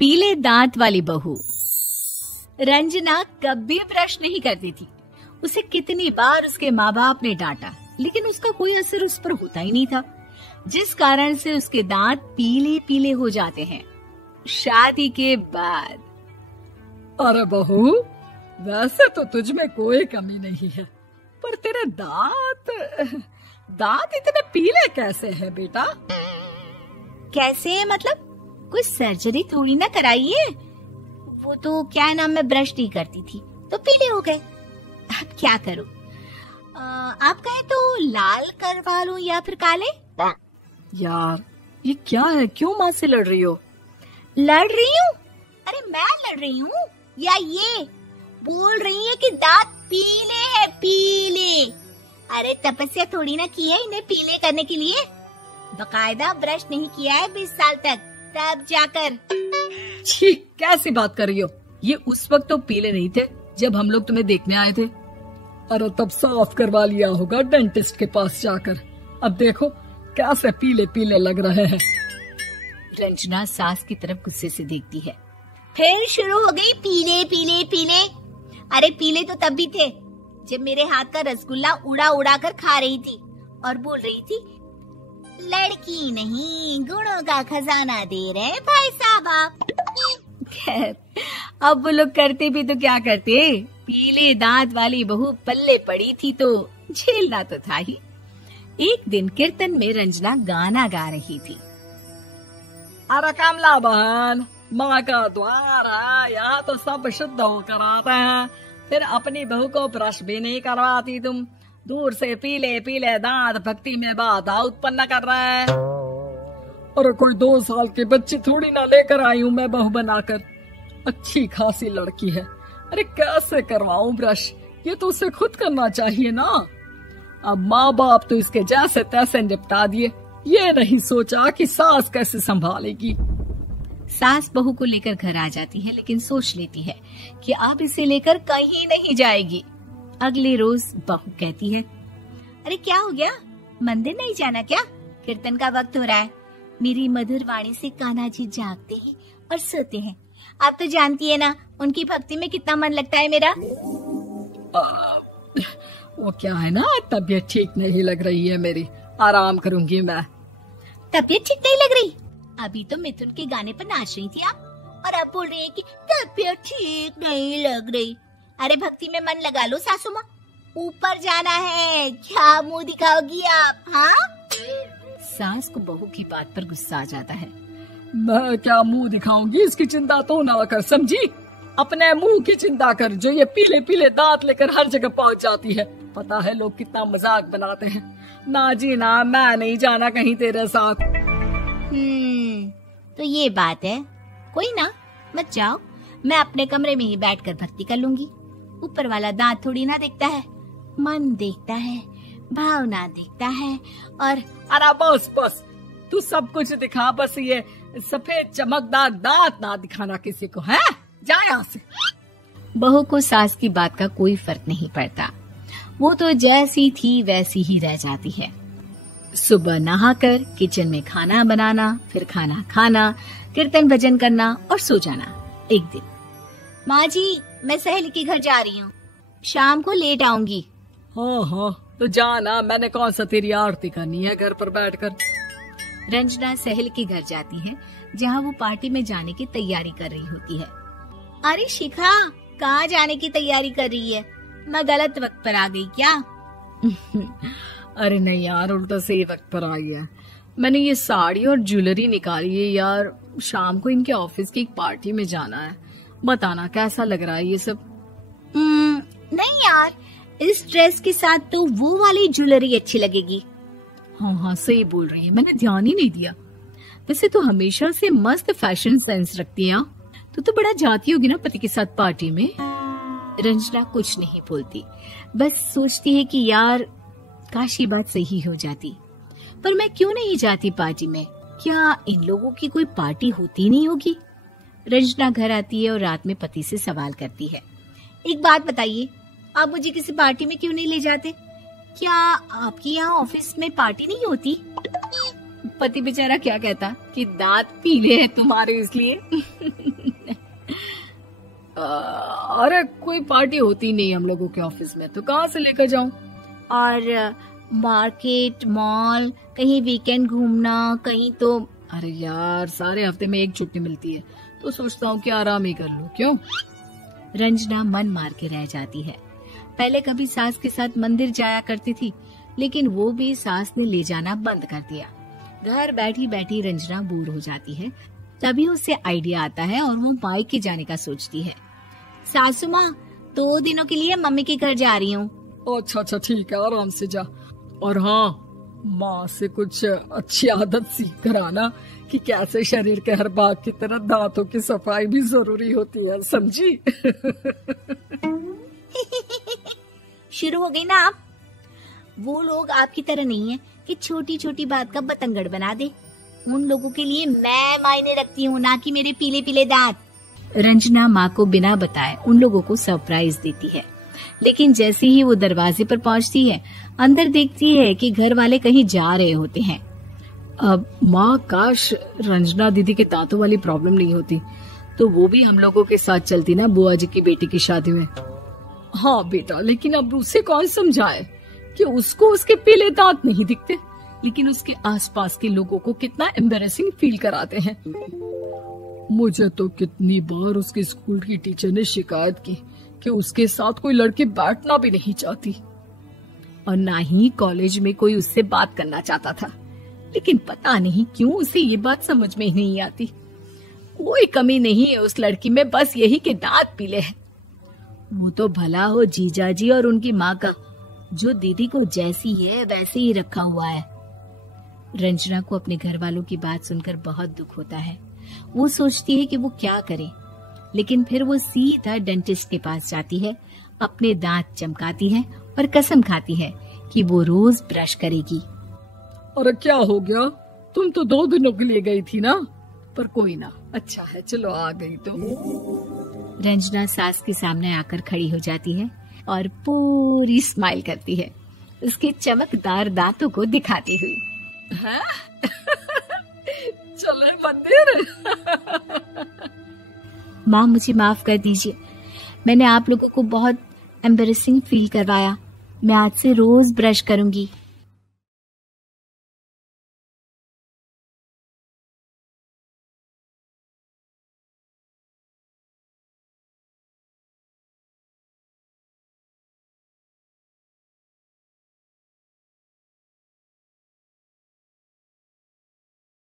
पीले दांत वाली बहू। रंजना कभी ब्रश नहीं करती थी। उसे कितनी बार उसके माँ बाप ने डांटा, लेकिन उसका कोई असर उस पर होता ही नहीं था, जिस कारण से उसके दांत पीले पीले हो जाते हैं। शादी के बाद। अरे बहू, वैसे तो तुझ में कोई कमी नहीं है, पर तेरे दांत इतने पीले कैसे हैं बेटा? कैसे मतलब? कोई सर्जरी थोड़ी ना कराई है। वो तो क्या नाम, मैं ब्रश नहीं करती थी तो पीले हो गए। अब क्या करूं? आप कहें तो लाल करवा लूं या फिर काले? यार ये क्या है, क्यों माँ से लड़ रही हो? लड़ रही हूँ? अरे मैं लड़ रही हूँ या ये बोल रही है कि दांत पीले हैं, पीले। अरे तपस्या थोड़ी ना की है इन्हें पीले करने के लिए। बकायदा ब्रश नहीं किया है 20 साल तक, तब जाकर। छी, कैसी बात कर रही हो? ये उस वक्त तो पीले नहीं थे जब हम लोग तुम्हें देखने आए थे। अरे तब साफ करवा लिया होगा डेंटिस्ट के पास जाकर। अब देखो कैसे पीले पीले लग रहे हैं। रंजना सास की तरफ गुस्से से देखती है। फिर शुरू हो गई पीले पीले पीले। अरे पीले तो तब भी थे जब मेरे हाथ का रसगुल्ला उड़ा उड़ा कर खा रही थी और बोल रही थी, लड़की नहीं गुणों का खजाना दे रहे भाई साहब आप। खैर, अब वो लोग करते भी तो क्या करते, पीले दांत वाली बहू पल्ले पड़ी थी तो झेलना तो था ही। एक दिन कीर्तन में रंजना गाना गा रही थी। अरे कमला बहन, माँ का द्वार है, यहाँ तो सब शुद्ध होकर आते हैं, फिर अपनी बहू को ब्रश भी नहीं करवाती तुम। दूर से पीले पीले दांत भक्ति में बाधा उत्पन्न कर रहे हैं। अरे कोई 2 साल की बच्ची थोड़ी ना लेकर आई हूँ मैं बहू बनाकर। अच्छी खासी लड़की है, अरे कैसे करवाऊं ब्रश? ये तो उसे खुद करना चाहिए ना। अब माँ बाप तो इसके जैसे तैसे निपटा दिए, ये नहीं सोचा कि सास कैसे संभालेगी। सास बहू को लेकर घर आ जाती है, लेकिन सोच लेती है कि अब इसे लेकर कहीं नहीं जाएगी। अगले रोज बहू कहती है, अरे क्या हो गया, मंदिर नहीं जाना क्या? कीर्तन का वक्त हो रहा है। मेरी मधुर वाणी से कान्हा जी जागते हैं और सोते हैं। आप तो जानती है ना उनकी भक्ति में कितना मन लगता है मेरा। वो क्या है ना, तबीयत ठीक नहीं लग रही है मेरी, आराम करूंगी मैं। तबीयत ठीक नहीं लग रही? अभी तो मिथुन के गाने पर नाच रही थी आप, और अब बोल रही है कि तबीयत ठीक नहीं लग रही। अरे भक्ति में मन लगा लो सासू माँ, ऊपर जाना है, क्या मुंह दिखाओगी आप? हाँ? सास को बहू की बात पर गुस्सा आ जाता है। मैं क्या मुंह दिखाऊंगी, इसकी चिंता तो ना कर, समझी? अपने मुंह की चिंता कर, जो ये पीले पीले दांत लेकर हर जगह पहुंच जाती है। पता है लोग कितना मजाक बनाते हैं। ना जी ना, मैं नहीं जाना कहीं तेरे साथ। तो ये बात है, कोई ना, मत जाओ, मैं अपने कमरे में ही बैठकर भक्ति कर लूंगी। ऊपर वाला दांत थोड़ी ना देखता है, मन देखता है, भावना देखता है। और अरे बस बस, तू सब कुछ दिखा, बस ये सफेद चमकदार दांत ना दिखाना किसी को, है? जा यहाँ से। बहू को सास की बात का कोई फर्क नहीं पड़ता, वो तो जैसी थी वैसी ही रह जाती है। सुबह नहाकर किचन में खाना बनाना, फिर खाना खाना, कीर्तन भजन करना और सो जाना। एक दिन, माँ जी मैं सहेली के घर जा रही हूँ, शाम को लेट आऊंगी। हाँ हाँ तो जाना, मैंने कौन सा तेरी आरती करनी है घर पर बैठकर। रंजना सहेली के घर जाती है, जहाँ वो पार्टी में जाने की तैयारी कर रही होती है। अरे शिखा, कहाँ जाने की तैयारी कर रही है? मैं गलत वक्त पर आ गई क्या? अरे नहीं यार, उल्टा सही वक्त पर आ गया। मैंने ये साड़ी और ज्वेलरी निकाली है यार, शाम को इनके ऑफिस की एक पार्टी में जाना है। बताना कैसा लग रहा है ये सब? नहीं यार, इस ड्रेस के साथ तो वो वाली ज्वेलरी अच्छी लगेगी। हाँ हाँ सही बोल रही है, मैंने ध्यान ही नहीं दिया। वैसे तो हमेशा से मस्त फैशन सेंस रखती है। तो बड़ा जाती होगी ना पति के साथ पार्टी में। रंजना कुछ नहीं बोलती, बस सोचती है कि यार काश ये बात सही हो जाती, पर मैं क्यों नहीं जाती पार्टी में? क्या इन लोगों की कोई पार्टी होती नहीं होगी? रंजना घर आती है और रात में पति से सवाल करती है, एक बात बताइए, आप मुझे किसी पार्टी में क्यों नहीं ले जाते? क्या आपके यहाँ ऑफिस में पार्टी नहीं होती? पति बेचारा क्या कहता कि दांत पीले हैं तुम्हारे इसलिए। अरे कोई पार्टी होती नहीं हम लोगों के ऑफिस में, तो कहाँ से लेकर जाऊं? और मार्केट, मॉल, कहीं वीकेंड घूमना, कहीं तो। अरे यार सारे हफ्ते में एक छुट्टी मिलती है, तो सोचता हूँ कि आराम ही कर लूं। क्यों? रंजना मन मार के रह जाती है। पहले कभी सास के साथ मंदिर जाया करती थी, लेकिन वो भी सास ने ले जाना बंद कर दिया। घर बैठी बैठी रंजना बोर हो जाती है। तभी उसे आइडिया आता है और वो मायके जाने का सोचती है। सासू माँ, 2 दिनों के लिए मम्मी के घर जा रही हूँ। अच्छा ठीक है, आराम से जा। और हाँ, माँ से कुछ अच्छी आदत सीख कर आना कि कैसे शरीर के हर भाग की तरह दांतों की सफाई भी जरूरी होती है, समझी? शुरू हो गई ना आप। वो लोग आपकी तरह नहीं है कि छोटी छोटी बात का बतंगड़ बना दे। उन लोगों के लिए मैं मायने रखती हूँ, ना कि मेरे पीले पीले दांत। रंजना माँ को बिना बताए उन लोगों को सरप्राइज देती है, लेकिन जैसे ही वो दरवाजे पर पहुँचती है, अंदर देखती है कि घर वाले कहीं जा रहे होते हैं। अब माँ, काश रंजना दीदी के दांतों वाली प्रॉब्लम नहीं होती, तो वो भी हम लोगों के साथ चलती ना बुआ जी की बेटी की शादी में। हाँ बेटा, लेकिन अब उसे कौन समझाए कि उसको उसके पीले दांत नहीं दिखते, लेकिन उसके आसपास के लोगों को कितना एम्बैरेसिंग फील कराते हैं। मुझे तो कितनी बार उसके स्कूल की टीचर ने शिकायत की कि उसके साथ कोई लड़की बैठना भी नहीं चाहती, और ना ही कॉलेज में कोई उससे बात करना चाहता था। लेकिन पता नहीं क्यों उसे ये बात समझ में ही नहीं आती। कोई कमी नहीं है उस लड़की में, बस यही कि दांत पीले हैं। वो तो भला हो जीजा जी और उनकी माँ का, जो दीदी को जैसी है वैसे ही रखा हुआ है। रंजना को अपने घर वालों की बात सुनकर बहुत दुख होता है। वो सोचती है कि वो क्या करे, लेकिन फिर वो सीधा डेंटिस्ट के पास जाती है, अपने दांत चमकाती है और कसम खाती है कि वो रोज ब्रश करेगी। अरे क्या हो गया? तुम तो 2 दिनों के लिए गई थी ना। पर कोई ना, अच्छा है, चलो आ गई तो। रंजना सास के सामने आकर खड़ी हो जाती है और पूरी स्माइल करती है, उसके चमकदार दांतों को दिखाती हुई। हैं? चले मंदिर। माँ, मुझे माफ कर दीजिए, मैंने आप लोगों को बहुत एम्बैरेसिंग फील करवाया। मैं आज से रोज ब्रश करूंगी।